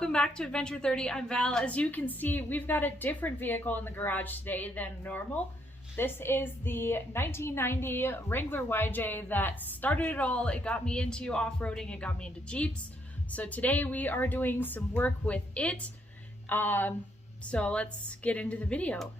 welcome back to Adventure 30. I'm Val. As you can see, we've got a different vehicle in the garage today than normal. This is the 1990 Wrangler YJ that started it all. It got me into off-roading, it got me into Jeeps. So today we are doing some work with it. So let's get into the video.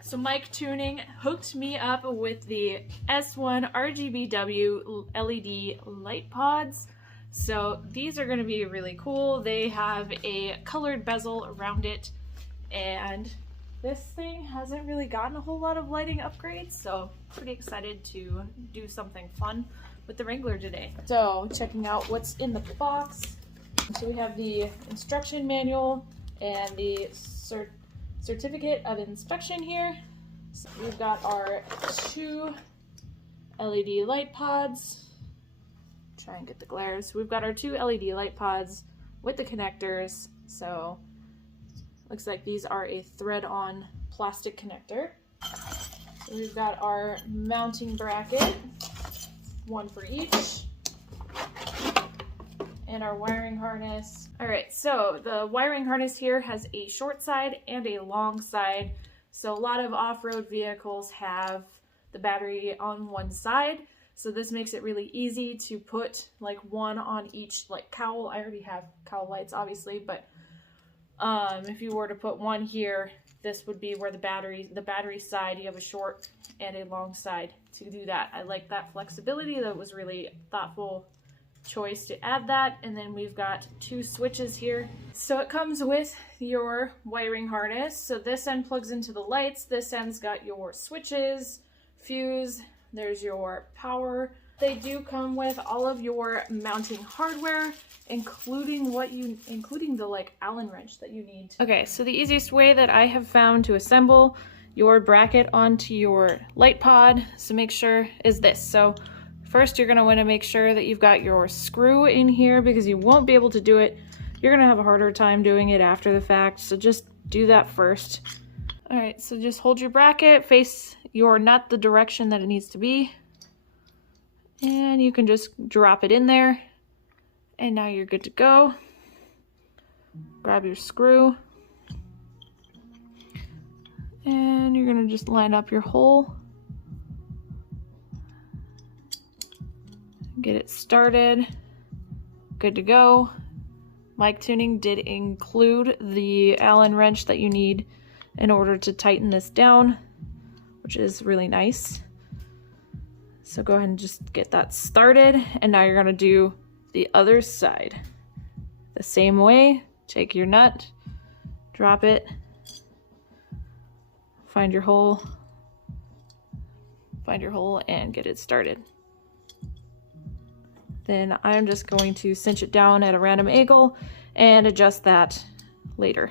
So Mictuning hooked me up with the S1 RGBW LED light pods. So these are going to be really cool. They have a colored bezel around it, and this thing hasn't really gotten a whole lot of lighting upgrades, so pretty excited to do something fun with the Wrangler today. So checking out what's in the box. So we have the instruction manual and the certificate of inspection here. So we've got our two LED light pods. Try and get the glare. So we've got our two LED light pods with the connectors. So looks like these are a thread-on plastic connector. So we've got our mounting bracket, one for each, and our wiring harness. All right, so the wiring harness here has a short side and a long side. So a lot of off-road vehicles have the battery on one side. So this makes it really easy to put like one on each like cowl. I already have cowl lights obviously, but if you were to put one here, this would be where the battery side, you have a short and a long side to do that. I like that flexibility. That was really thoughtful choice to add that. And then we've got two switches here. So it comes with your wiring harness. So this end plugs into the lights. This end's got your switches, fuse, there's your power. They do come with all of your mounting hardware, including the like Allen wrench that you need. Okay, so the easiest way that I have found to assemble your bracket onto your light pod, so make sure, is this. So first, you're going to want to make sure that you've got your screw in here because you won't be able to do it. You're going to have a harder time doing it after the fact, so just do that first. All right, so just hold your bracket, face your nut the direction that it needs to be, and you can just drop it in there, and now you're good to go. Grab your screw, and you're going to just line up your hole. Get it started. Good to go. Mictuning did include the Allen wrench that you need in order to tighten this down, which is really nice. So go ahead and just get that started. And now you're going to do the other side. The same way, take your nut, drop it, find your hole, and get it started. Then I'm just going to cinch it down at a random angle and adjust that later.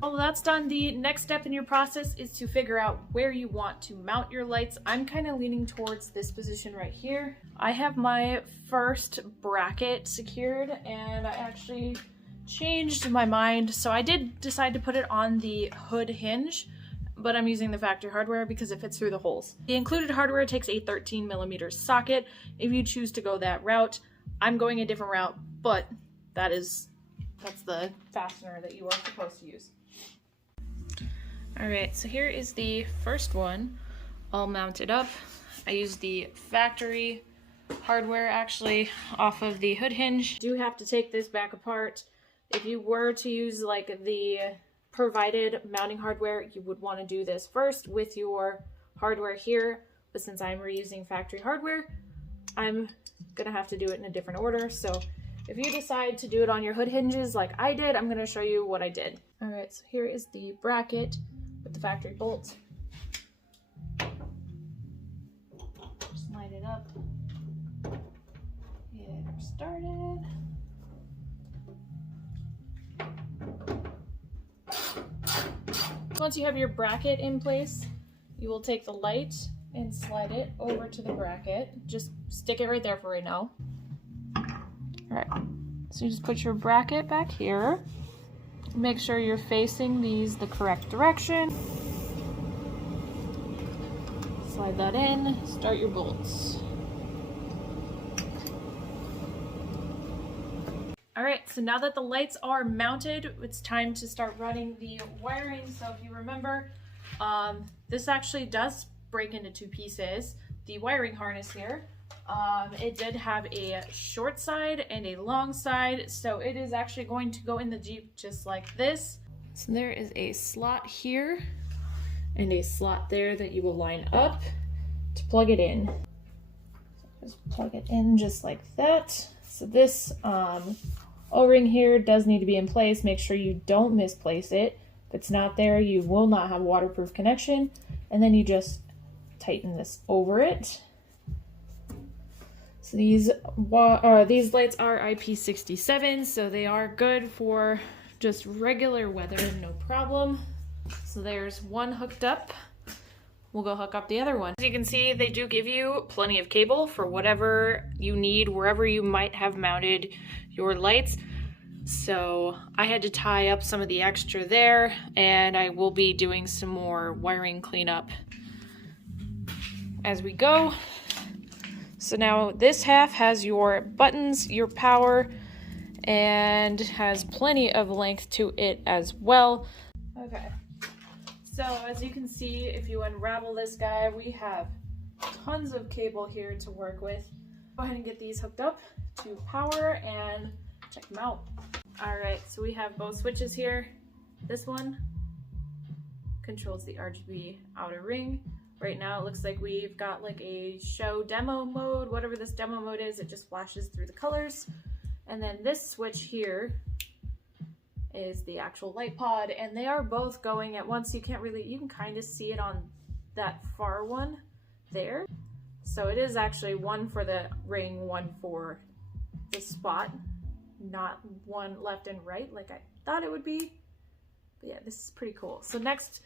Well, that's done. The next step in your process is to figure out where you want to mount your lights. I'm kind of leaning towards this position right here. I have my first bracket secured, and I actually changed my mind. So I did decide to put it on the hood hinge, but I'm using the factory hardware because it fits through the holes. The included hardware takes a 13mm socket. If you choose to go that route, I'm going a different route, but that's the fastener that you are supposed to use. All right, so here is the first one all mounted up. I used the factory hardware actually off of the hood hinge. You do have to take this back apart. If you were to use like the provided mounting hardware, you would want to do this first with your hardware here, but since I'm reusing factory hardware, I'm gonna have to do it in a different order. So if you decide to do it on your hood hinges like I did, I'm gonna show you what I did. All right, so here is the bracket with the factory bolts. Just line it up, get her started. Once you have your bracket in place, you will take the light and slide it over to the bracket. Just stick it right there for right now. All right, so you just put your bracket back here. Make sure you're facing these the correct direction. Slide that in, start your bolts. Alright, so now that the lights are mounted, it's time to start running the wiring. So if you remember, this actually does break into two pieces. The wiring harness here, it did have a short side and a long side, so it is actually going to go in the Jeep just like this. So there is a slot here and a slot there that you will line up to plug it in. So just plug it in just like that. So this O-ring here does need to be in place. Make sure you don't misplace it. If it's not there, you will not have a waterproof connection. And then you just tighten this over it. So these lights are IP67, so they are good for just regular weather, no problem. So there's one hooked up. We'll go hook up the other one. As you can see, they do give you plenty of cable for whatever you need, wherever you might have mounted your lights. So I had to tie up some of the extra there, and I will be doing some more wiring cleanup as we go. So now this half has your buttons, your power, and has plenty of length to it as well. Okay. So as you can see, if you unravel this guy, we have tons of cable here to work with. Go ahead and get these hooked up to power and check them out. All right, so we have both switches here. This one controls the RGB outer ring. Right now it looks like we've got like a show demo mode. Whatever this demo mode is, it just flashes through the colors. And then this switch here is the actual light pod, and they are both going at once. You can kind of see it on that far one there. So it is actually one for the ring, one for the spot, not one left and right like I thought it would be. But yeah, this is pretty cool. So the next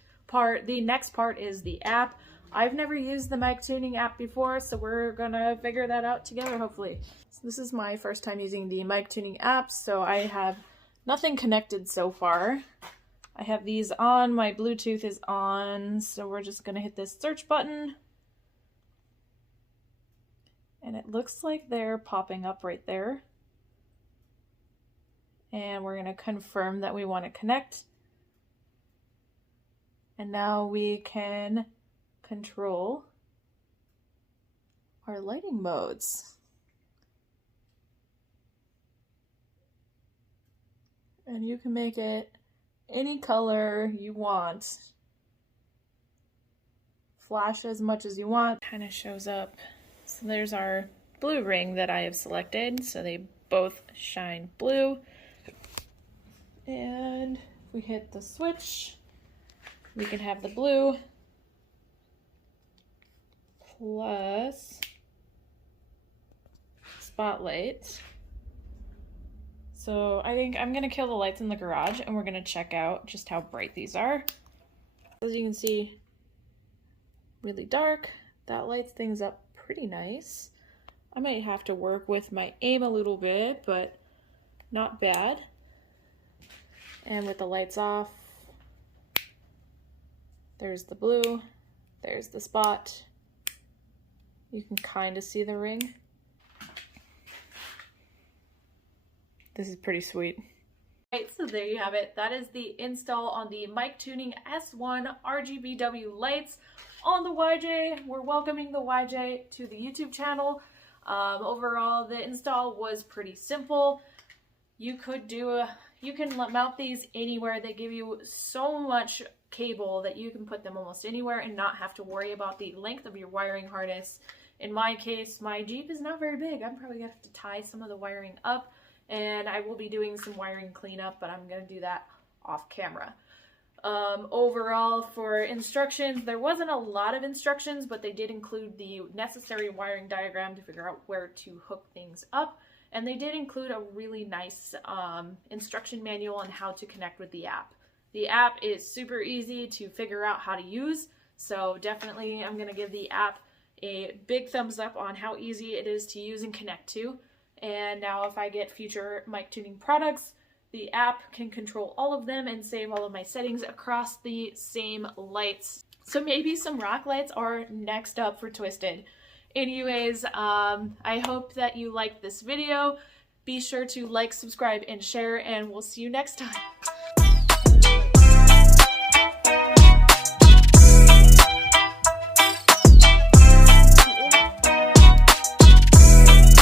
part is the app. I've never used the Mictuning app before, so we're gonna figure that out together, hopefully. So this is my first time using the Mictuning app, so I have nothing connected so far. I have these on, my Bluetooth is on, so we're just gonna hit this search button. And it looks like they're popping up right there. And we're gonna confirm that we wanna connect. And now we can control our lighting modes. And you can make it any color you want. Flash as much as you want. Kind of shows up. So there's our blue ring that I have selected. So they both shine blue. And if we hit the switch, we can have the blue plus spotlight. So I think I'm gonna kill the lights in the garage and we're gonna check out just how bright these are. As you can see, really dark. That lights things up pretty nice. I might have to work with my aim a little bit, but not bad. And with the lights off, there's the blue, there's the spot. You can kind of see the ring. This is pretty sweet. Alright, so there you have it. That is the install on the Mictuning S1 RGBW lights on the YJ. We're welcoming the YJ to the YouTube channel. Overall, the install was pretty simple. You can mount these anywhere. They give you so much cable that you can put them almost anywhere and not have to worry about the length of your wiring harness. In my case, my Jeep is not very big. I'm probably gonna have to tie some of the wiring up, and I will be doing some wiring cleanup, but I'm gonna do that off camera. Overall, for instructions, there wasn't a lot of instructions, but they did include the necessary wiring diagram to figure out where to hook things up. And they did include a really nice instruction manual on how to connect with the app. The app is super easy to figure out how to use, so definitely I'm going to give the app a big thumbs up on how easy it is to use and connect to. And now if I get future Mictuning products, the app can control all of them and save all of my settings across the same lights. So So maybe some rock lights are next up for Twisted. Anyways, I hope that you liked this video. Be sure to like, subscribe, and share, and we'll see you next time.